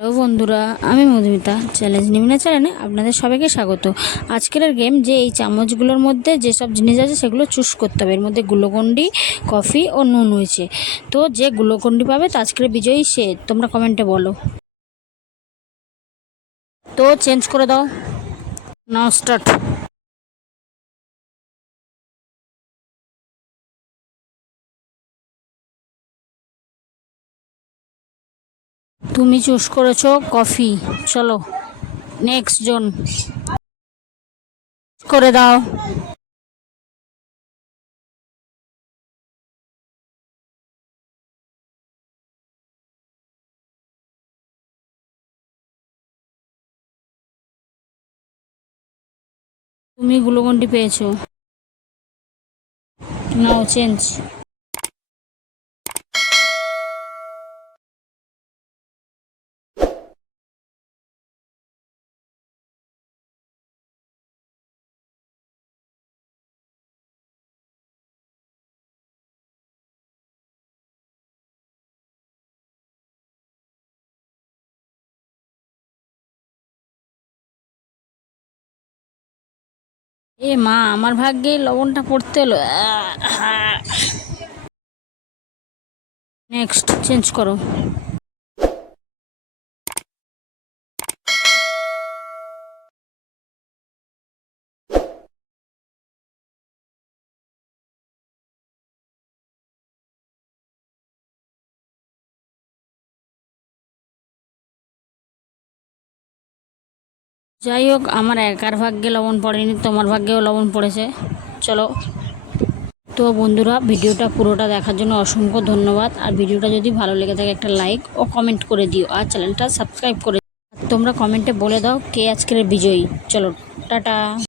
Hello বন্ধুরা, আমি Madhumita challenge নিমিনা চ্যানেলে আপনাদের সবাইকে স্বাগত। আজকের গেম যে এই চামচগুলোর মধ্যে যেসব জিনিস আছে সেগুলো চুজ করতে হবে। এর মধ্যে গ্লুকন্ডি, কফি ও নুন হয়েছে। তো যে গ্লুকন্ডি পাবে তো আজকের বিজয়ী সে। তোমরা কমেন্টে বলো। তো চেঞ্জ করে দাও। নাও স্টার্ট। তুমি চুজ করেছো কফি। চলো নেক্সট জন করে দাও। তুমি গ্লুকন্ডি পেয়েছো। নাও চেঞ্জ। এ মা, আমার ভাগ্যে লবণটা পড়তে হলো। নেক্সট চেঞ্জ করো। যাই হোক, আমার একার ভাগ্যে লবণ পড়েনি, তোমার ভাগ্যেও লবণ পড়েছে। চলো। তো বন্ধুরা, ভিডিওটা পুরোটা দেখার জন্য অসংখ্য ধন্যবাদ। আর ভিডিওটা যদি ভালো লেগে থাকে একটা লাইক ও কমেন্ট করে দিও, আর চ্যানেলটা সাবস্ক্রাইব করে দিও। তোমরা কমেন্টে বলে দাও কে আজকের বিজয়ী। চলো টাটা।